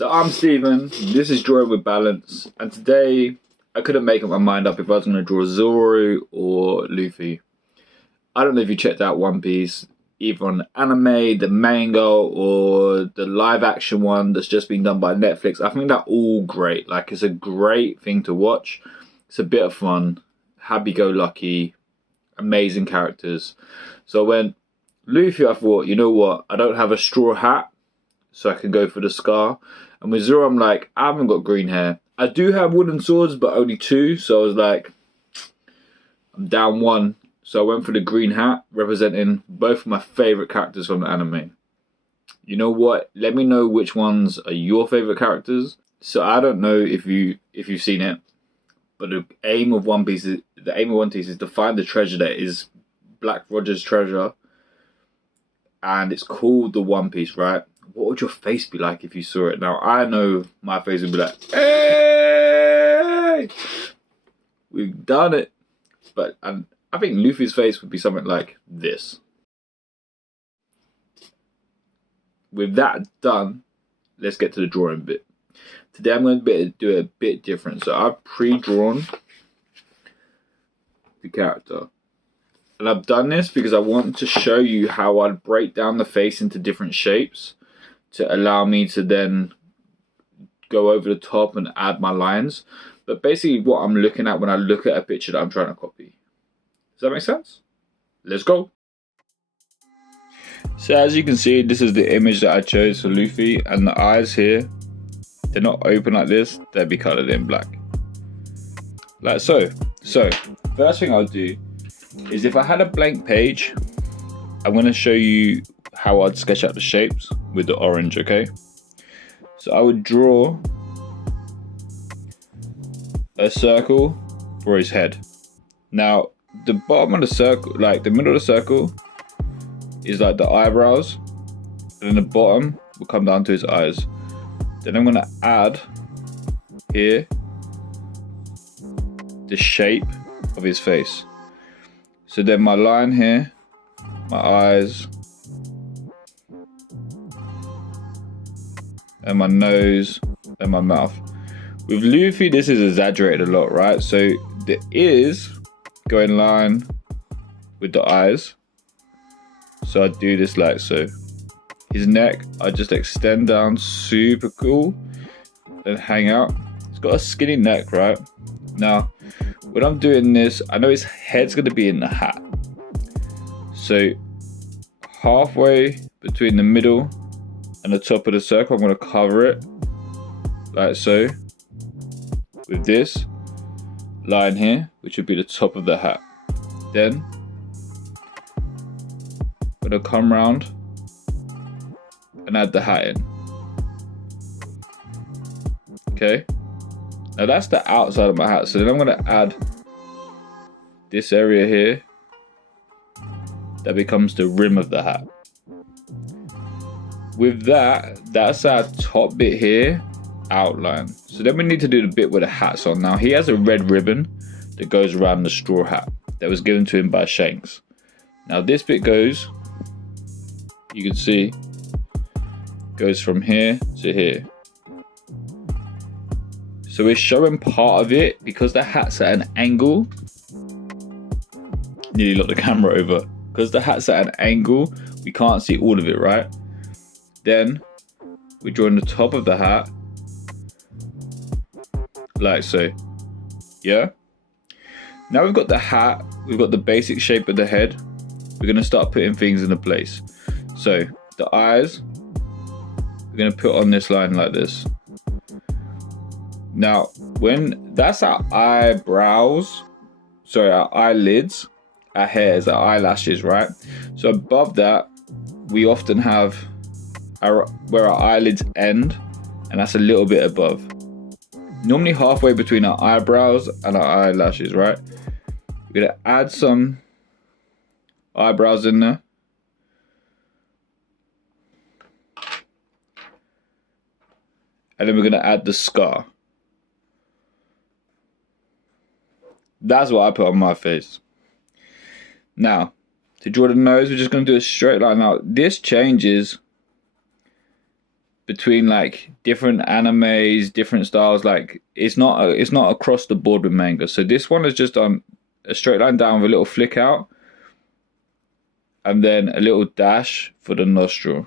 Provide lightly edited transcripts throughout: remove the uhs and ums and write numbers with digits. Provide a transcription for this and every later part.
So I'm Steven, this is Drawing with Balance, and today I couldn't make up my mind up if I was going to draw Zoro or Luffy. I don't know if you checked out One Piece, either on the anime, the manga, or the live action one that's just been done by Netflix. I think they're all great. Like, it's a great thing to watch. It's a bit of fun, happy-go-lucky, amazing characters. So when Luffy, I thought, you know what, I don't have a straw hat, so I can go for the scar. And with Zoro, I'm like, I haven't got green hair. I do have wooden swords, but only 2. So I was like, I'm down 1. So I went for the green hat, representing both of my favourite characters from the anime. You know what? Let me know which ones are your favourite characters. So I don't know if you've seen it, but the aim of One Piece is to find the treasure that is Black Roger's treasure, and it's called the One Piece, right? What would your face be like if you saw it? Now, I know my face would be like, hey! We've done it. But I think Luffy's face would be something like this. With that done, let's get to the drawing bit. Today I'm going to do it a bit different. So I've pre-drawn the character. And I've done this because I want to show you how I'd break down the face into different shapes to allow me to then go over the top and add my lines. But basically what I'm looking at when I look at a picture that I'm trying to copy. Does that make sense? Let's go. So as you can see, this is the image that I chose for Luffy, and the eyes here, they're not open like this, they'll be coloured in black. Like so. So, first thing I'll do is, if I had a blank page, I'm going to show you how I'd sketch out the shapes with the orange, okay? So I would draw a circle for his head. Now, the bottom of the circle, like the middle of the circle, is like the eyebrows, and then the bottom will come down to his eyes. Then I'm going to add here the shape of his face. So then my line here, my eyes, and my nose, and my mouth. With Luffy, this is exaggerated a lot, right? So the ears go in line with the eyes. So I do this like so. His neck, I just extend down, super cool, then hang out. He's got a skinny neck, right? Now, when I'm doing this, I know his head's gonna be in the hat. So halfway between the middle and the top of the circle, I'm going to cover it like so with this line here, which would be the top of the hat. Then I'm going to come round and add the hat in. Okay, now that's the outside of my hat. So then I'm going to add this area here that becomes the rim of the hat. With that, that's our top bit here, outline. So then we need to do the bit where the hat's on. Now he has a red ribbon that goes around the straw hat that was given to him by Shanks. Now this bit goes, you can see, goes from here to here. So we're showing part of it because the hat's at an angle. Nearly knocked the camera over. Because the hat's at an angle, we can't see all of it, right? Then we're drawing the top of the hat like so. Yeah? Now we've got the hat, we've got the basic shape of the head. We're going to start putting things into place. So the eyes, we're going to put on this line like this. Now, when that's our eyebrows, sorry, our eyelids, our hairs, our eyelashes, right? So above that, we often have where our eyelids end, and that's a little bit above. Normally halfway between our eyebrows and our eyelashes, right? We're gonna add some eyebrows in there. And then we're gonna add the scar. That's what I put on my face. Now, to draw the nose, we're just going to do a straight line. Now, this changes between like different animes, different styles. Like it's not across the board with manga. So this one is just on a straight line down with a little flick out, and then a little dash for the nostril.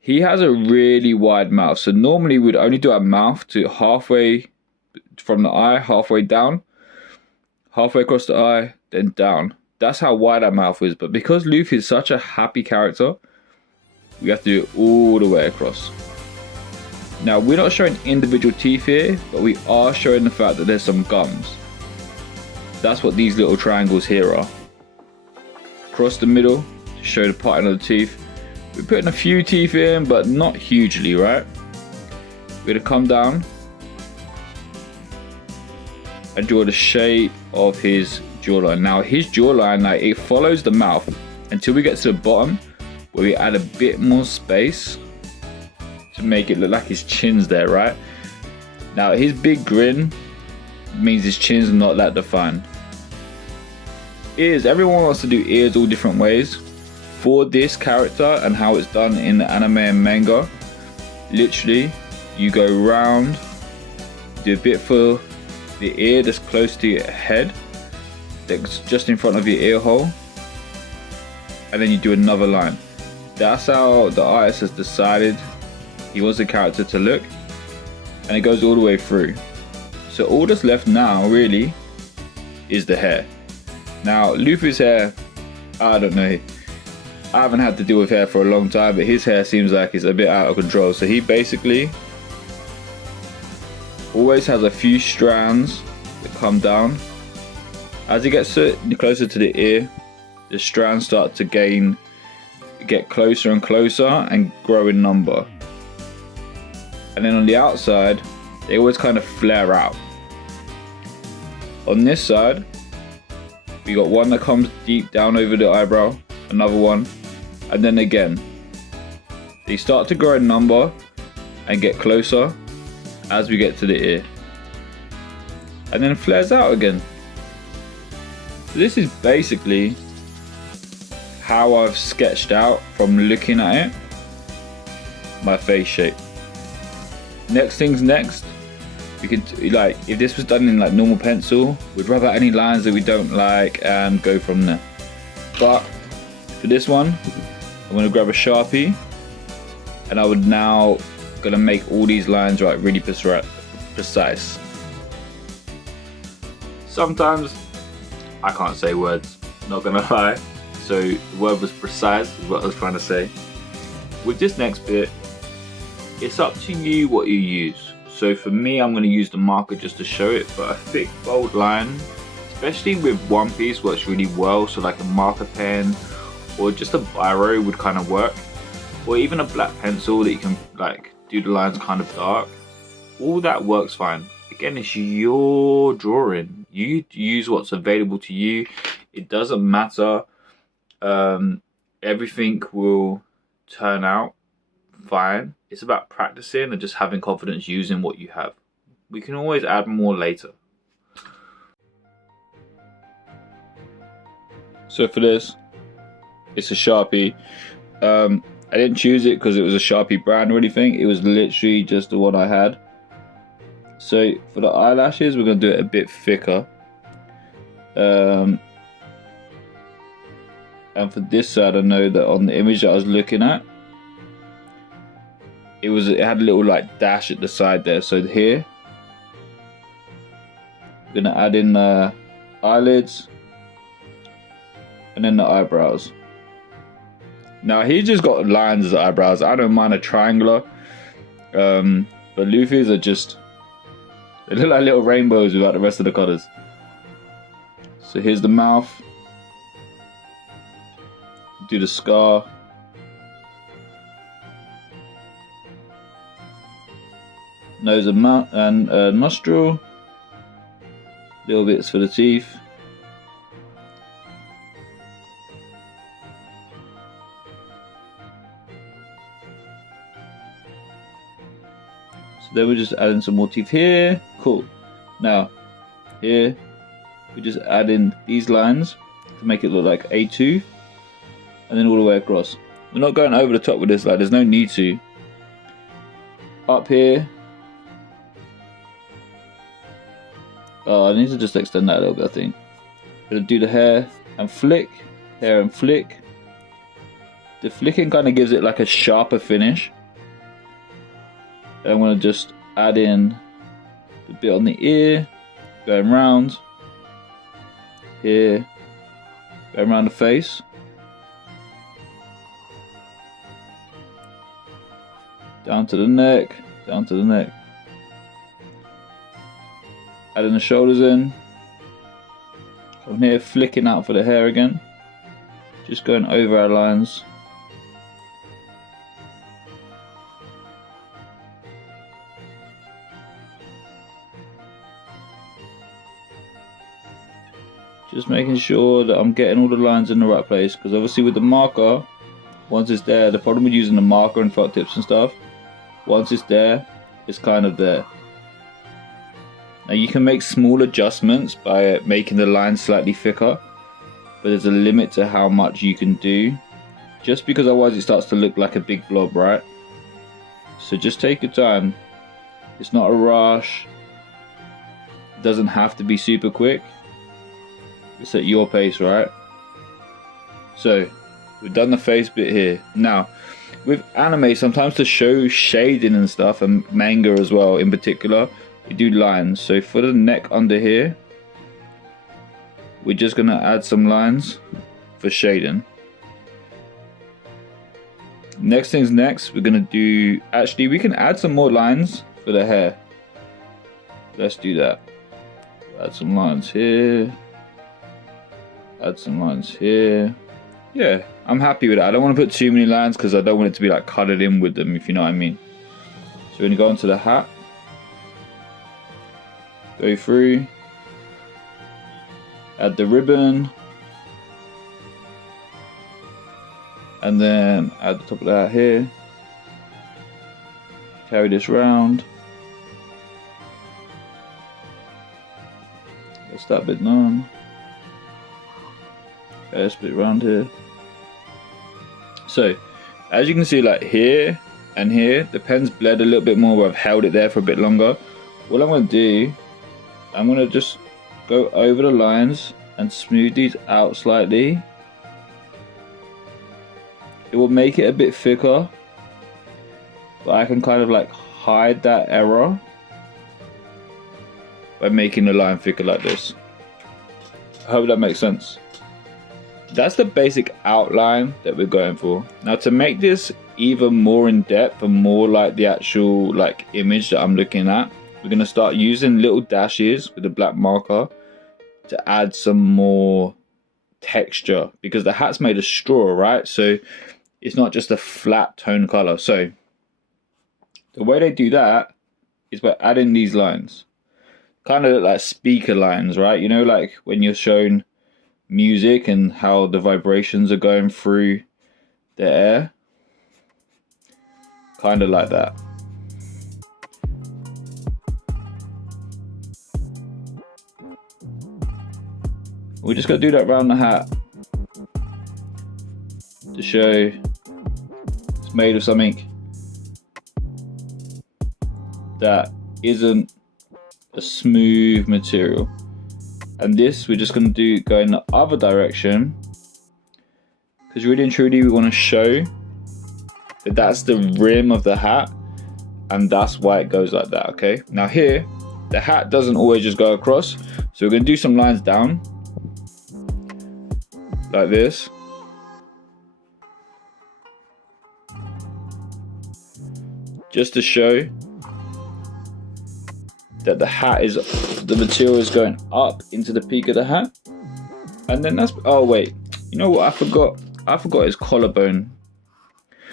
He has a really wide mouth, so normally we'd only do our mouth to halfway from the eye, halfway down, halfway across the eye, then down. That's how wide our mouth is. But because Luffy is such a happy character, we have to do it all the way across. Now, we're not showing individual teeth here, but we are showing the fact that there's some gums. That's what these little triangles here are. Across the middle to show the pattern of the teeth. We're putting a few teeth in, but not hugely, right? We're gonna come down and draw the shape of his jawline. Now, his jawline, like, it follows the mouth until we get to the bottom, where we add a bit more space to make it look like his chin's there, right? Now, his big grin means his chin's not that defined. Ears, everyone wants to do ears all different ways. For this character and how it's done in the anime and manga, literally, you go round, do a bit for the ear that's close to your head, that's just in front of your ear hole, and then you do another line. That's how the artist has decided he wants the character to look, and it goes all the way through. So all that's left now really is the hair. Now Luffy's hair, I don't know, I haven't had to deal with hair for a long time, but his hair seems like it's a bit out of control. So he basically always has a few strands that come down. As he gets closer to the ear, the strands start to get closer and closer and grow in number. And then on the outside, they always kind of flare out. On this side, we got one that comes deep down over the eyebrow, another one, and then again. They start to grow in number and get closer as we get to the ear. And then it flares out again. So this is basically how I've sketched out, from looking at it, my face shape. Next thing's next. We could, like, if this was done in like normal pencil, we'd rub out any lines that we don't like and go from there. But for this one, I'm gonna grab a Sharpie, and I would now gonna make all these lines right really precise. Sometimes I can't say words, not gonna lie. So the word was precise is what I was trying to say. With this next bit, it's up to you what you use. So for me, I'm going to use the marker just to show it, but a thick bold line, especially with One Piece, works really well. So like a marker pen or just a biro would kind of work, or even a black pencil that you can like do the lines kind of dark. All that works fine. Again, it's your drawing. You use what's available to you. It doesn't matter. Everything will turn out fine. It's about practicing and just having confidence using what you have. We can always add more later. So for this, it's a Sharpie. I didn't choose it because it was a Sharpie brand or anything. It was literally just the one I had. So for the eyelashes, we're going to do it a bit thicker. And for this side, I know that on the image that I was looking at, it had a little like dash at the side there. So here, we're gonna add in the eyelids and then the eyebrows. Now he's just got lines as eyebrows. I don't mind a triangular, but Luffy's are just, they look like little rainbows without the rest of the colors. So here's the mouth. Do the scar. Nose and mouth and nostril. Little bits for the teeth. So then we're just adding some more teeth here. Cool. Now, here we just add in these lines to make it look like a tooth, and then all the way across. We're not going over the top with this, like there's no need to. up here. Oh, I need to just extend that a little bit, I think. Gonna do the hair and flick, hair and flick. The flicking kind of gives it like a sharper finish. And I'm gonna just add in the bit on the ear, going round here, going around the face. Down to the neck, down to the neck. Adding the shoulders in. From here, flicking out for the hair again. Just going over our lines. Just making sure that I'm getting all the lines in the right place, because obviously with the marker, once it's there, the problem with using the marker and felt tips and stuff, once it's there, it's kind of there. Now you can make small adjustments by making the line slightly thicker, but there's a limit to how much you can do, just because otherwise it starts to look like a big blob, right? So just take your time. It's not a rush. It doesn't have to be super quick. It's at your pace, right? So we've done the face bit here. Now with anime, sometimes to show shading and stuff, and manga as well in particular, we do lines. So for the neck under here, we're just gonna add some lines for shading. Next things next, we're gonna do, actually we can add some more lines for the hair. Let's do that. Add some lines here. Add some lines here. Yeah, I'm happy with that. I don't want to put too many lines because I don't want it to be like colored in with them, if you know what I mean. So we're gonna go into the hat. Go through. Add the ribbon. And then add the top of the hat here. Carry this round. That's that bit done. Okay, this bit around here. So, as you can see, like here and here, the pen's bled a little bit more where I've held it there for a bit longer. What I'm going to do, I'm going to just go over the lines and smooth these out slightly. It will make it a bit thicker, but I can kind of like hide that error by making the line thicker like this. I hope that makes sense. That's the basic outline that we're going for. Now to make this even more in depth and more like the actual like image that I'm looking at, we're going to start using little dashes with a black marker to add some more texture, because the hat's made of straw, right? So it's not just a flat tone color. So the way they do that is by adding these lines. Kind of look like speaker lines, right? You know, like when you're shown music and how the vibrations are going through the air. Kind of like that. We're just going to do that around the hat to show it's made of something that isn't a smooth material. And this we're just going to go in the other direction, because really and truly we want to show that that's the rim of the hat, and that's why it goes like that. Okay, now here the hat doesn't always just go across, so we're going to do some lines down like this, just to show that the hat is, the material is going up into the peak of the hat. And then that's, oh wait, you know what I forgot his collarbone.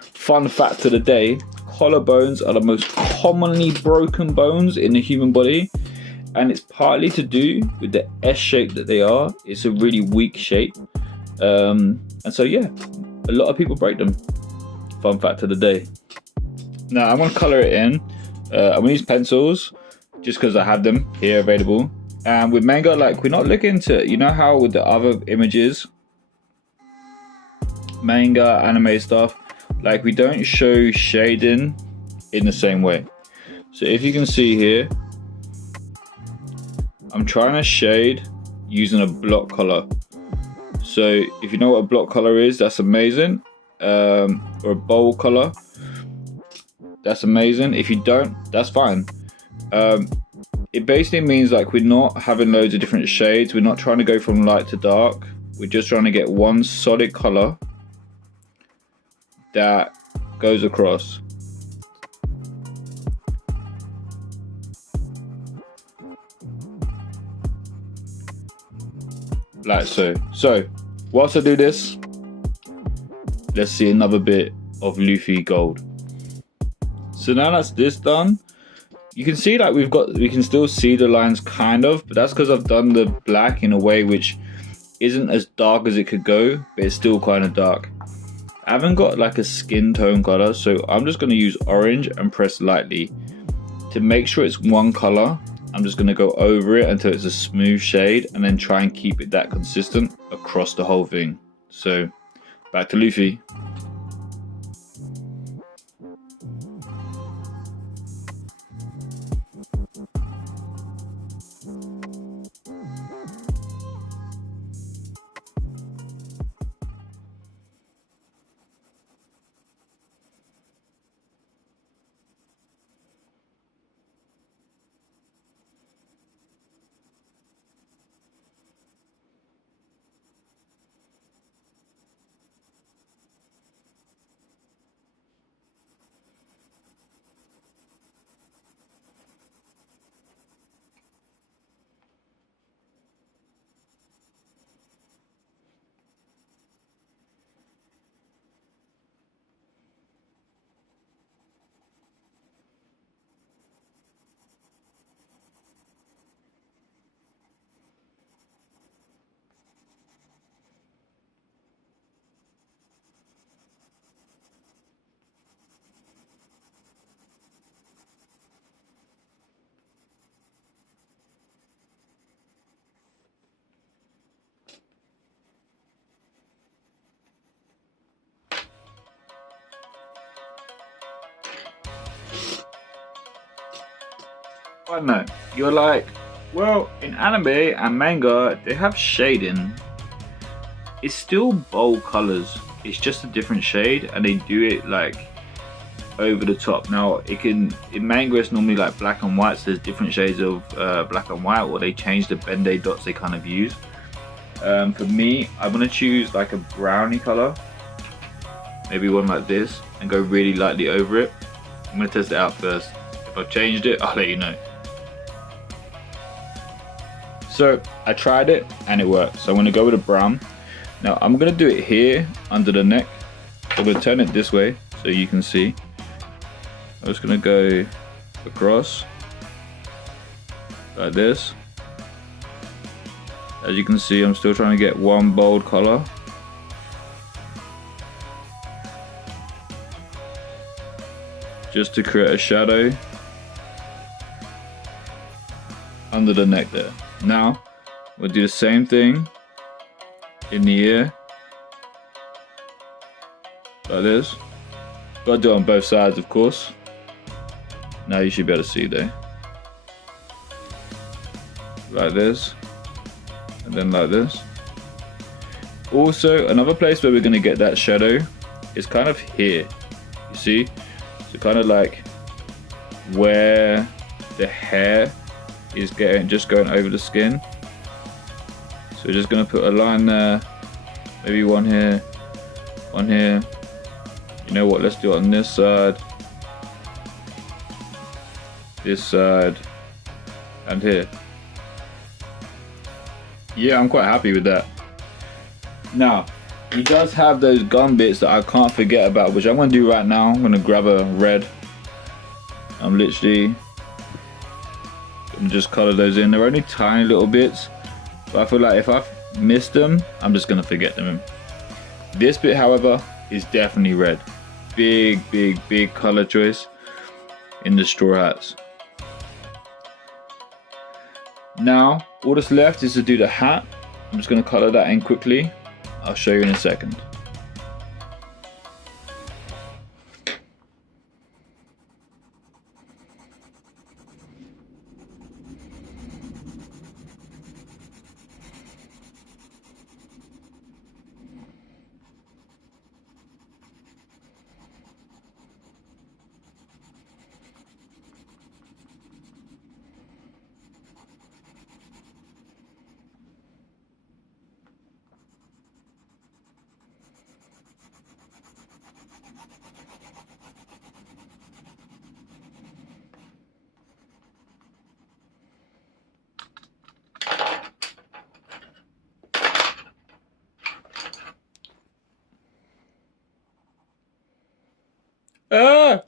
Fun fact of the day, collarbones are the most commonly broken bones in the human body, and it's partly to do with the S shape that they are. It's a really weak shape, and so yeah, a lot of people break them. Fun fact of the day. Now I'm gonna color it in. I'm gonna use pencils, just because I have them here available. And with manga, like, we're not looking to, you know how with the other images, manga, anime stuff, like we don't show shading in the same way. So if you can see here, I'm trying to shade using a block color. So if you know what a block color is, that's amazing. Or a bold color, that's amazing. If you don't, that's fine. It basically means like we're not having loads of different shades. We're not trying to go from light to dark. We're just trying to get one solid color that goes across. Like so. So whilst I do this, let's see another bit of Luffy gold. So now that's this done, you can see like we can still see the lines kind of, but that's because I've done the black in a way which isn't as dark as it could go, but it's still kind of dark. I haven't got like a skin tone color, so I'm just going to use orange and press lightly. To make sure it's one color, I'm just going to go over it until it's a smooth shade and then try and keep it that consistent across the whole thing. So back to Luffy. I know, you're like, well, in anime and manga, they have shading. It's still bold colors. It's just a different shade, and they do it like over the top. Now, in manga, it's normally like black and white, so there's different shades of black and white, or they change the bende dots they kind of use. For me, I'm gonna choose like a brownie color, maybe one like this, and go really lightly over it. I'm gonna test it out first. If I've changed it, I'll let you know. So I tried it and it worked. So I'm gonna go with a brown. Now I'm gonna do it here under the neck. I'm gonna turn it this way so you can see. I'm just gonna go across like this. As you can see, I'm still trying to get one bold color. Just to create a shadow under the neck there. Now, we'll do the same thing in the ear, like this. Gotta do it on both sides, of course. Now you should be able to see there. Like this, and then like this. Also, another place where we're gonna get that shadow is kind of here. You see? So kind of like where the hair is just going over the skin. So we're just going to put a line there, maybe one here, one here. You know what, let's do it on this side, and here. Yeah, I'm quite happy with that. Now, he does have those gun bits that I can't forget about, which I'm going to do right now. I'm going to grab a red. I'm literally going to just color those in. They're only tiny little bits, but I feel like if I've missed them, I'm just going to forget them. This bit, however, is definitely red. Big color choice in the straw hats. Now, all that's left is to do the hat. I'm just going to color that in quickly. I'll show you in a second. Ah!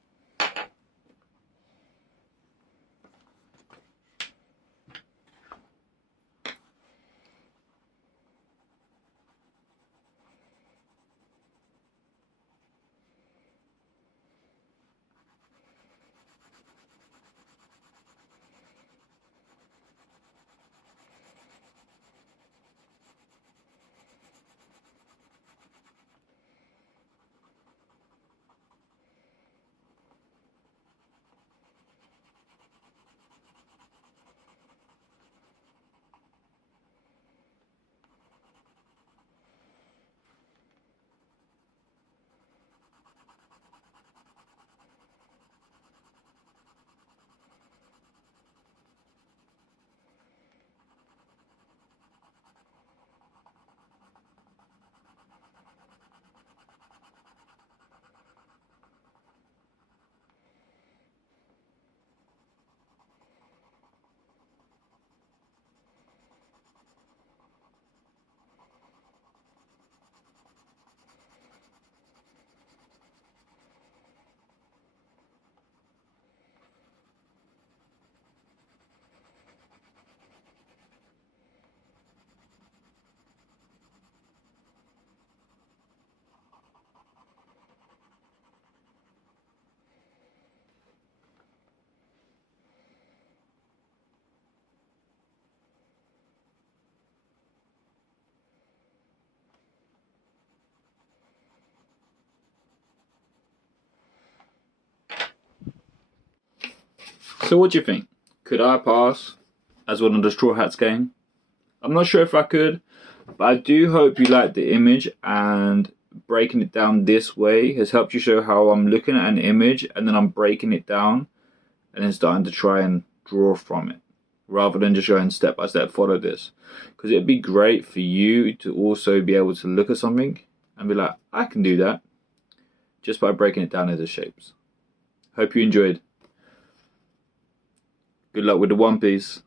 So what do you think? Could I pass as one of the Straw Hats gang? I'm not sure if I could, but I do hope you like the image, and breaking it down this way has helped you show how I'm looking at an image and then I'm breaking it down and then starting to try and draw from it, rather than just going step by step, follow this. Because it'd be great for you to also be able to look at something and be like, I can do that, just by breaking it down into shapes. Hope you enjoyed. Good luck with the One Piece.